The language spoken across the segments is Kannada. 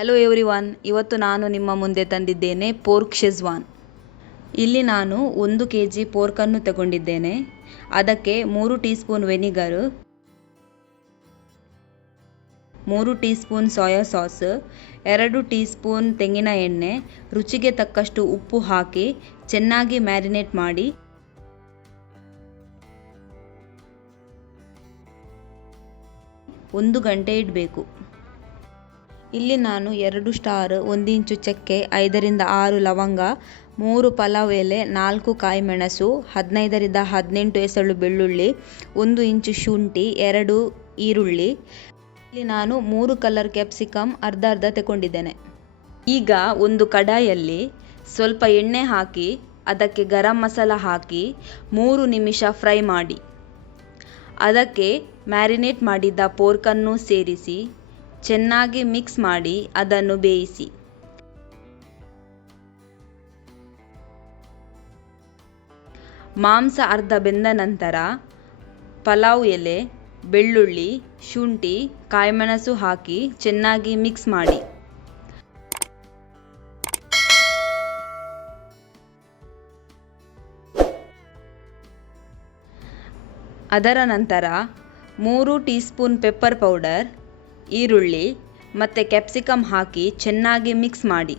ಹಲೋ ಎವ್ರಿವನ್, ಇವತ್ತು ನಾನು ನಿಮ್ಮ ಮುಂದೆ ತಂದಿದ್ದೇನೆ ಪೋರ್ಕ್ ಶೆಜ್ವಾನ್. ಇಲ್ಲಿ ನಾನು 1 kg ಪೋರ್ಕನ್ನು ತಗೊಂಡಿದ್ದೇನೆ. ಅದಕ್ಕೆ 3 tea spoon vinegar, 3 tea spoon soya sauce, 2 tea spoon ತೆಂಗಿನ ಎಣ್ಣೆ, ರುಚಿಗೆ ತಕ್ಕಷ್ಟು ಉಪ್ಪು ಹಾಕಿ ಚೆನ್ನಾಗಿ ಮ್ಯಾರಿನೇಟ್ ಮಾಡಿ 1 ಗಂಟೆ ಇಡಬೇಕು. ಇಲ್ಲಿ ನಾನು 2 ಸ್ಟಾರ್, 1 ಇಂಚು ಚಕ್ಕೆ, 5 ರಿಂದ 6 ಲವಂಗ, 3 ಪಲಾವ್ ಎಲೆ, 4 ಕಾಯಿ ಮೆಣಸು, 15 ರಿಂದ 18 ಎಸಳು ಬೆಳ್ಳುಳ್ಳಿ, 1 ಇಂಚು ಶುಂಠಿ, 2 ಈರುಳ್ಳಿ. ಇಲ್ಲಿ ನಾನು 3 ಕಲರ್ ಕ್ಯಾಪ್ಸಿಕಮ್ ಅರ್ಧ ತಗೊಂಡಿದ್ದೇನೆ. ಈಗ ಒಂದು ಕಡಾಯಲ್ಲಿ ಸ್ವಲ್ಪ ಎಣ್ಣೆ ಹಾಕಿ ಅದಕ್ಕೆ ಗರಂ ಮಸಾಲ ಹಾಕಿ 3 ನಿಮಿಷ ಫ್ರೈ ಮಾಡಿ. ಅದಕ್ಕೆ ಮ್ಯಾರಿನೇಟ್ ಮಾಡಿದ್ದ ಪೋರ್ಕನ್ನು ಸೇರಿಸಿ ಚೆನ್ನಾಗಿ ಮಿಕ್ಸ್ ಮಾಡಿ ಅದನ್ನು ಬೇಯಿಸಿ. ಮಾಂಸ ಅರ್ಧ ಬೆಂದ ನಂತರ ಪಲಾವ್ ಎಲೆ, ಬೆಳ್ಳುಳ್ಳಿ, ಶುಂಠಿ, ಕಾಯಿಮೆಣಸು ಹಾಕಿ ಚೆನ್ನಾಗಿ ಮಿಕ್ಸ್ ಮಾಡಿ. ಅದರ ನಂತರ 3 ಟೀ ಸ್ಪೂನ್ ಪೆಪ್ಪರ್ ಪೌಡರ್, ಈರುಳ್ಳಿ ಮತ್ತು ಕ್ಯಾಪ್ಸಿಕಮ್ ಹಾಕಿ ಚೆನ್ನಾಗಿ ಮಿಕ್ಸ್ ಮಾಡಿ.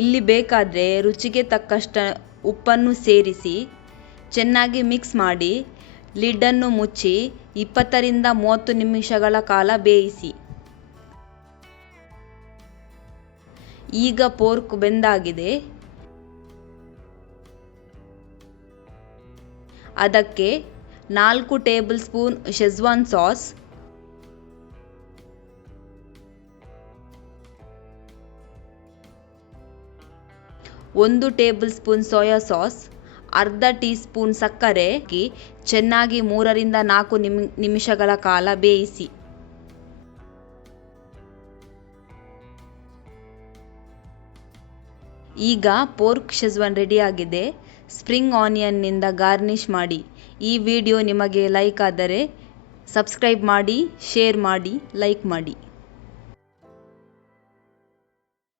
ಇಲ್ಲಿ ಬೇಕಾದರೆ ರುಚಿಗೆ ತಕ್ಕಷ್ಟು ಉಪ್ಪನ್ನು ಸೇರಿಸಿ ಚೆನ್ನಾಗಿ ಮಿಕ್ಸ್ ಮಾಡಿ ಲಿಡ್ಡನ್ನು ಮುಚ್ಚಿ 20 ರಿಂದ 30 ನಿಮಿಷಗಳ ಕಾಲ ಬೇಯಿಸಿ. ಈಗ ಪೋರ್ಕ್ ಬೆಂದಾಗಿದೆ. ಅದಕ್ಕೆ 4 table spoon Schezwan sauce, 1 table spoon soya sauce, ಅರ್ಧ ಟೀ ಸ್ಪೂನ್ ಸಕ್ಕರೆ ಹಾಕಿ ಚೆನ್ನಾಗಿ 3 ರಿಂದ 4 ನಿಮಿಷಗಳ ಕಾಲ ಬೇಯಿಸಿ. ಈಗ ಪೋರ್ಕ್ ಶೆಜ್ವಾನ್ ರೆಡಿಯಾಗಿದೆ. ಸ್ಪ್ರಿಂಗ್ ಆನಿಯನ್ನಿಂದ ಗಾರ್ನಿಷ್ ಮಾಡಿ. ಈ ವಿಡಿಯೋ ನಿಮಗೆ ಲೈಕ್ ಆದರೆ ಸಬ್ಸ್ಕ್ರೈಬ್ ಮಾಡಿ, ಶೇರ್ ಮಾಡಿ, ಲೈಕ್ ಮಾಡಿ.